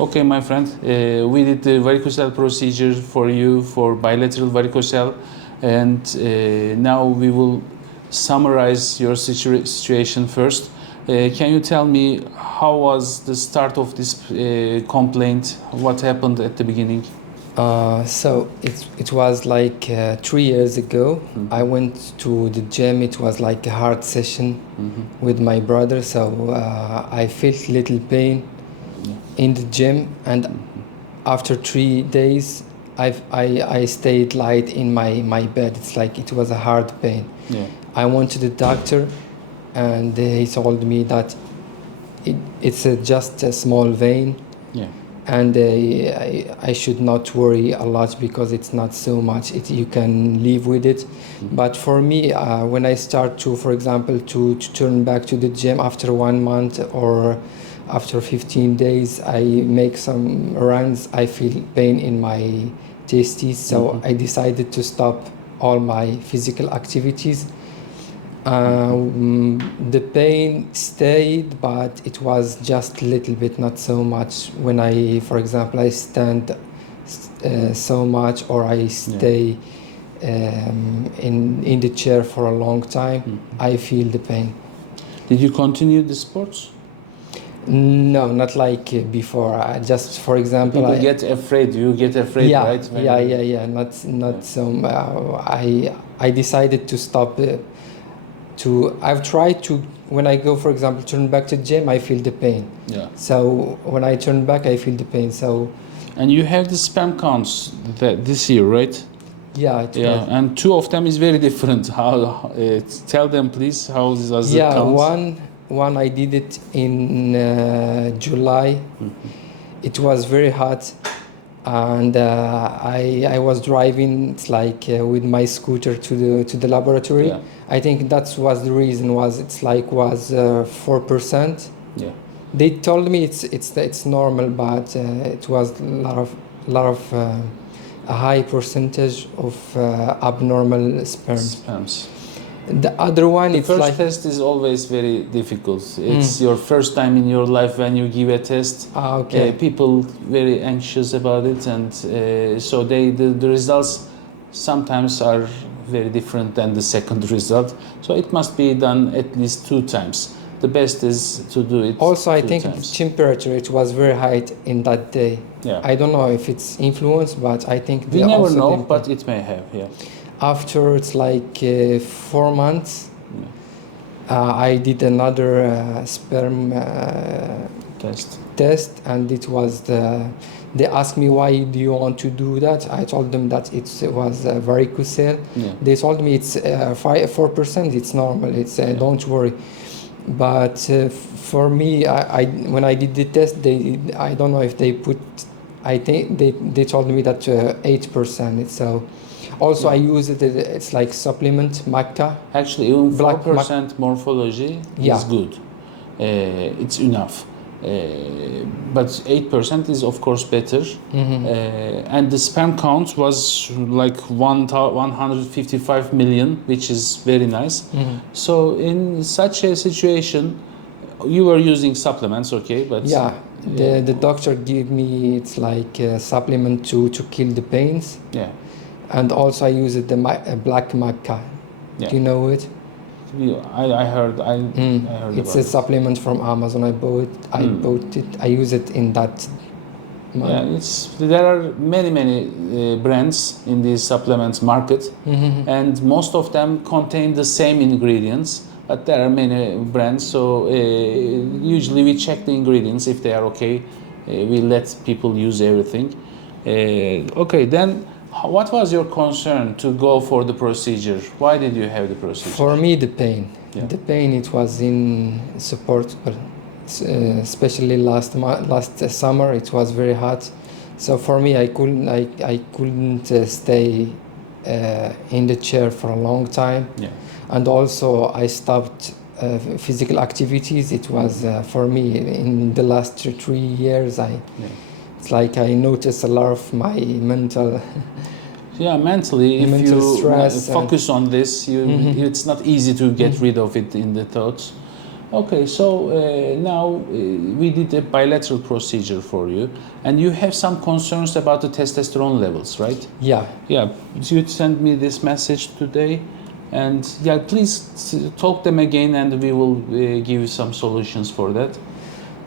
Okay, my friend, we did the varicocele procedure for you for bilateral varicocele, and now we will summarize your situation first. Can you tell me how was the start of this complaint? What happened at the beginning? So it was like 3 years ago. I went to the gym. It was like a hard session with my brother. So I felt little pain in the gym, and after 3 days, I stayed light in my bed. It's like it was a hard pain. Yeah. I went to the doctor, and he told me that it's just a small vein. Yeah. And I should not worry a lot because it's not so much. You can live with it. But for me, when I start to, for example, to turn back to the gym after 1 month or after 15 days, I make some runs, I feel pain in my testes. So I decided to stop all my physical activities. The pain stayed, but it was just a little bit, not so much. When I, for example, I stand so much, or I stay in the chair for a long time, I feel the pain. Did you continue the sports? No, not like before. I just, for example, People get afraid. You get afraid, yeah, right? Yeah. Not so. I decided to stop. I've tried to, when I go, for example, turn back to the gym, I feel the pain. Yeah. So when I turn back, I feel the pain. So. And you have the sperm counts this year, right? Yeah. Yeah. And two of them is very different. How? Tell them, please. How was the count? One I did it in July. It was very hot, and I was driving. It's like with my scooter to the laboratory. Yeah. I think that was the reason. Was 4%. Yeah. They told me it's normal, but it was a lot of a high percentage of abnormal sperms. The other one, the first test is always very difficult. It's your first time in your life when you give a test. Okay. People very anxious about it, and so the results sometimes are very different than the second result. So it must be done at least 2 times. The best is to do it. Also, I think times. The temperature, it was very high in that day. Yeah. I don't know if it's influenced, but I think we never know, but it may have. Yeah. After it's like 4 months, I did another sperm test, and it was they asked me, why do you want to do that? I told them that it was varicocele. Yeah. They told me it's 4%, it's normal, don't worry. But for me, I when I did the test, I don't know if they put, I think they told me that 8%. So also I use it, it's like supplement maca. Actually, even 4% morphology is good. It's enough. But 8% is of course better. And the sperm count was like 155 million, which is very nice. So in such a situation, you were using supplements, okay? But the doctor gave me, it's like a supplement to kill the pains. Yeah. And also I use the black maca. Yeah. Do you know it? I heard it's a supplement from Amazon. I bought it. I use it in that month. Yeah, there are many brands in the supplements market, and most of them contain the same ingredients, but there are many brands. So usually we check the ingredients. If they are okay, we let people use everything. Okay, then. What was your concern to go for the procedure? Why did you have the procedure? For me, the pain. Yeah. The pain, it was insupportable. Especially last summer, it was very hot. So for me, I couldn't stay in the chair for a long time. Yeah. And also, I stopped physical activities. It was for me in the last 3 years. It's like I noticed a lot of my mental. Yeah, mentally, if you focus on this, it's not easy to get rid of it in the thoughts. Okay, so now we did a bilateral procedure for you, and you have some concerns about the testosterone levels, right? Yeah. Yeah, you sent me this message today, and yeah, please talk them again, and we will give you some solutions for that.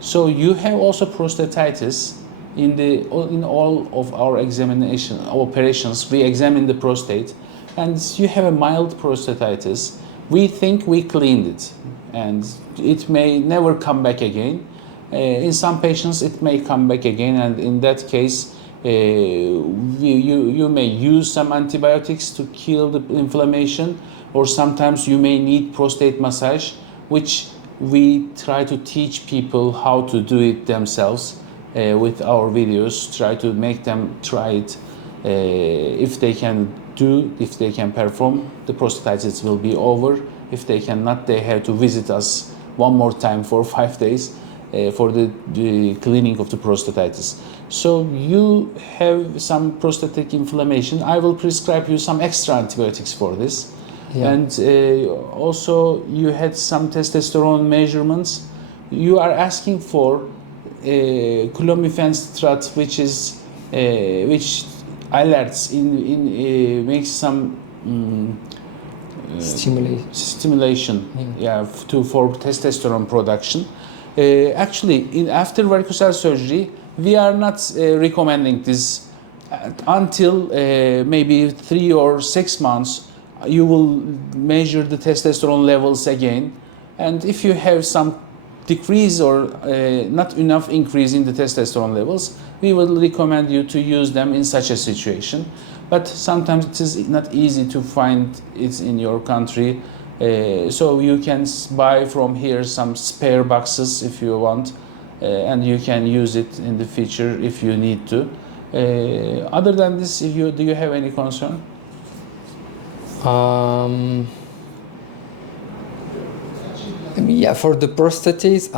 So you have also prostatitis. In all of our examination operations, we examine the prostate, and you have a mild prostatitis. We think we cleaned it, and it may never come back again. In some patients, it may come back again, and in that case, you may use some antibiotics to kill the inflammation, or sometimes you may need prostate massage, which we try to teach people how to do it themselves with our videos. Try to make them try it. If they can perform, the prostatitis will be over. If they cannot, they have to visit us one more time for 5 days for the cleaning of the prostatitis. So you have some prostatic inflammation. I will prescribe you some extra antibiotics for this. Yeah. And also you had some testosterone measurements. You are asking for clomifenstrat, which alerts makes some stimulation for testosterone production. Actually, after varicocele surgery, we are not recommending this until maybe 3 or 6 months. You will measure the testosterone levels again, and if you have some decrease or not enough increase in the testosterone levels, we will recommend you to use them in such a situation. But sometimes it is not easy to find it in your country, so you can buy from here some spare boxes if you want, and you can use it in the future if you need to. Other than this, do you have any concern? Yeah, for the prostatitis,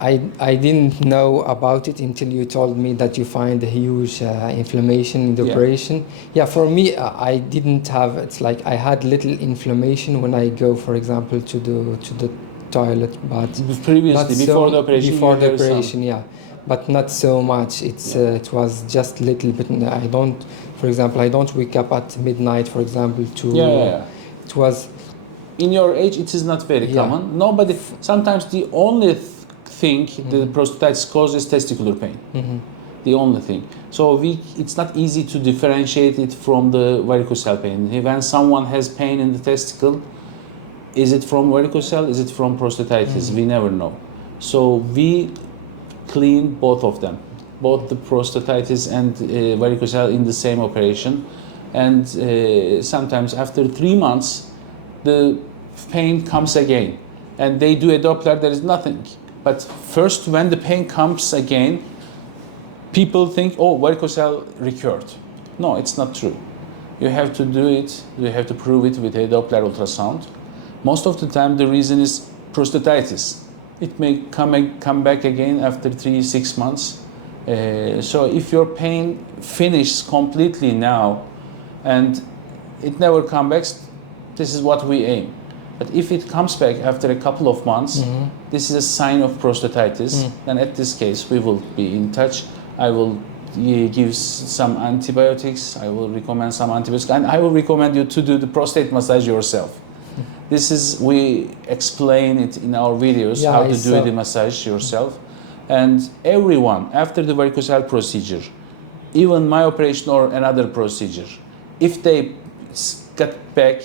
I didn't know about it until you told me that you find a huge inflammation in the operation. Yeah, for me, I didn't have. It's like I had little inflammation when I go, for example, to the toilet, but previously before the operation. Before the operation, yeah, but not so much. It was just little bit. I don't, for example, I don't wake up at midnight, for example, to. It was. In your age, it is not very common. Nobody. Sometimes the only thing the prostatitis causes testicular pain. The only thing. So it's not easy to differentiate it from the varicocele pain. When someone has pain in the testicle, is it from varicocele? Is it from prostatitis? We never know. So we clean both of them, both the prostatitis and varicocele in the same operation. And sometimes after 3 months, the pain comes again, and they do a Doppler, there is nothing. But first, when the pain comes again, people think, oh, varicocele recurred. No, it's not true. You have to do it, you have to prove it with a Doppler ultrasound. Most of the time, the reason is prostatitis. It may come back again after 3-6 months. So if your pain finishes completely now, and it never comes back, this is what we aim. But if it comes back after a couple of months, this is a sign of prostatitis. Then at this case, we will be in touch. I will give some antibiotics. I will recommend some antibiotics. And I will recommend you to do the prostate massage yourself. This is, we explain it in our videos, how to do the massage yourself. And everyone, after the varicocele procedure, even my operation or another procedure, if they get back,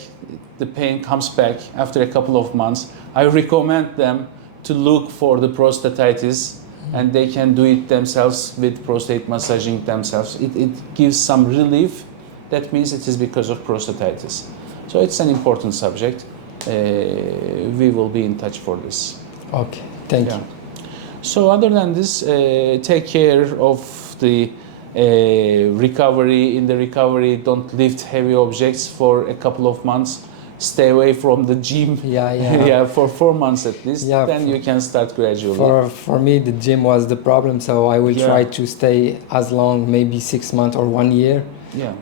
the pain comes back after a couple of months, I recommend them to look for the prostatitis, and they can do it themselves with prostate massaging themselves. It gives some relief. That means it is because of prostatitis. So it's an important subject. We will be in touch for this. Okay, thank you. So other than this, take care of the recovery. In the recovery, don't lift heavy objects for a couple of months. Stay away from the gym. For 4 months at least. Then you can start gradually. For me, the gym was the problem, so I will try to stay as long, maybe 6 months or 1 year.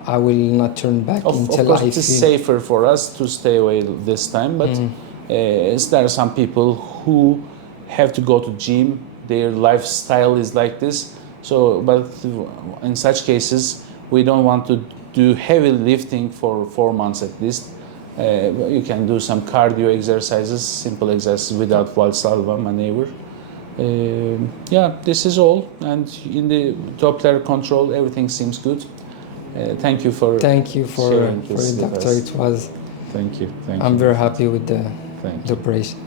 I will not turn back until of course, it is safer for us to stay away this time, but There are some people who have to go to gym. Their lifestyle is like this. So, but in such cases, we don't want to do heavy lifting for 4 months at least. You can do some cardio exercises, simple exercises without Valsalva maneuver. Yeah, this is all. And in the Doppler control, everything seems good. Thank you for sharing this the with doctor. us. It was. Thank you. I'm very happy with the Thank you. operation.